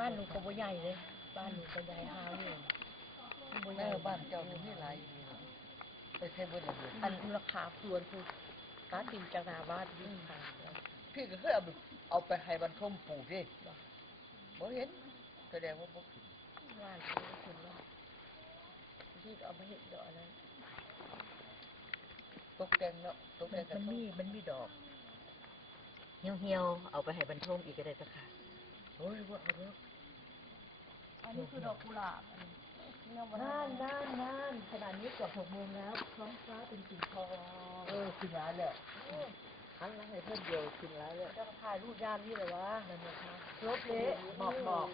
บ้านหนูก็บ่ใหญ่เลย บ้านหนูก็ใหญ่ห้าวอยู่บ่ใหแม่ญ่บ้านเจ้านี่มีหลายอยู่นี่ไปใช้เบิดระเบิดอันราคาครวนคือตาติมจากหนาบ้านวิ่งผ่านพี่ก็เคยเอาไปเอาไปให้บรรทมปลูกดิบ่เห็นแสดงว่าบ่ขึ้นว่านไม่คุณว่าที่เอามาเห็ดดอกนั้นตกแต่งเนาะตกแต่งกัมันมีมันมีดอกเหี่ยวเหี่ยวๆเอาไปให้บรรทมอีกก็ได้สักค่ะ โอ้ยว่าเอาเนาะอันนี้คือดอกกุหลาบอันนี้เนี่ยวันน่านน่านน่านขนาดนี้เกือบหกโมงแล้วท้องฟ้าเป็นสีทองเออขึ้นร้านแล้วหันหลังให้เพิ่นเดียวขึ้นร้านแล้วจะถ่ายรูปยามนี่เลยวะนั่นนะคะรถเละหมอกหมอก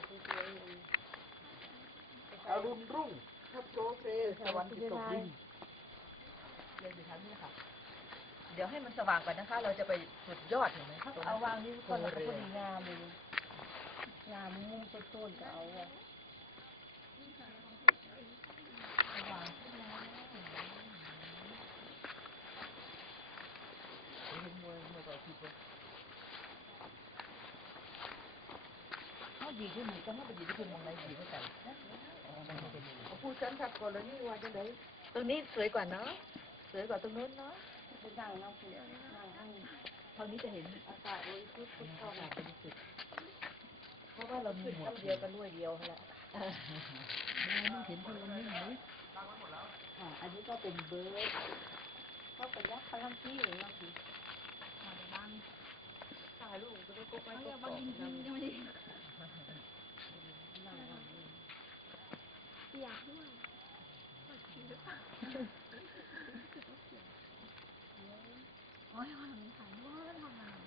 อรุณรุ่งทับโจเฟสวรรค์ตกดินเดี๋ยวอยู่ทางนี้นะคะเดี๋ยวให้มันสว่างก่อนนะคะ เราจะไปสุดยอดเห็นไหมตรงนั้นเอาวางนี่ก่อนแล้วก็โเรืพอดีงามเลย งามมุมต้นๆก็เอาอะเอาวางเห็นมวยมวยต่อที่เพิ่นเขาดีขึ้นหนึ่งก็ให้ไปดีขึ้นมองไหนดีเท่ากันเอาผู้ฉันทักกรณีว่าจังได๋ตรงนี้สวยกว่าเนาะสวยกว่าตรงนู้นเนาะไปนั่งนั่งคุยนั่งให้ทางนี้จะเห็นอากาศเลยพุทธพุทธเข้ามา เพราะว่าเราขึ้นหมวกน้ำเดียวกันด้วยเดียวแหละมันเห็นคนละนิดไหมอันนี้ก็เป็นเบิร์ดก็ไปยักษ์พลังที่หรือยู่นั่งสิถ่ายรูปก็ได้ก็ไปก็ต่อนั่งนั่งอยากด้วยโอ้ยวันนี้ถ่ายโบ๊ททำงาน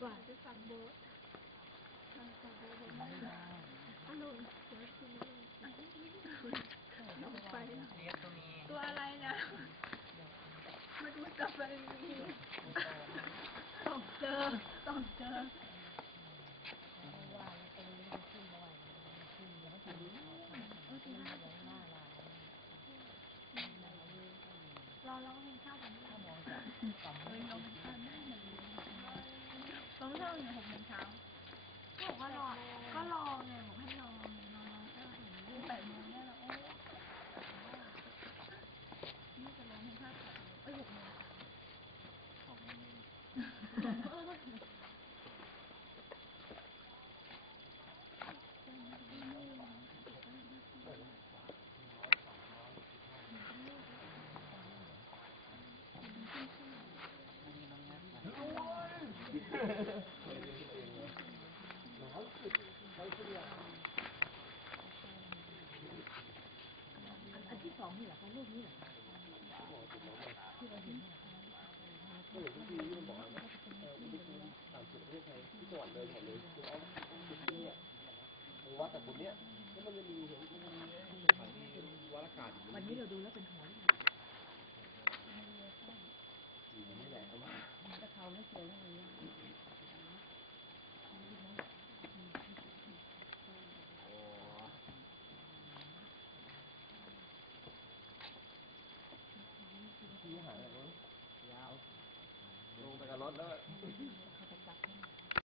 กว่าจะสั่งโบ๊ท ตัวอะไรนะมาดูกับไปมีต้องเจอต้องเจอรอร้องเพลงข้าวกันไม่ได้เออร้องเพลงข้าวได้เหมือนร้องเล่าเนี่ยหกโมงเช้า บอกว่ารอก็รอไงบอกให้รอไงรอน้องก็ถึงแปดโมงเนี่ยแล้วโอ้นี่จะร้องเพลงข้าวเอ้ยหกโมงหกโมงเอัน วันนี้เราดูแล้วเป็นหัวเลยนะเอะเขาแล้วเจอแล้วไง แล้ว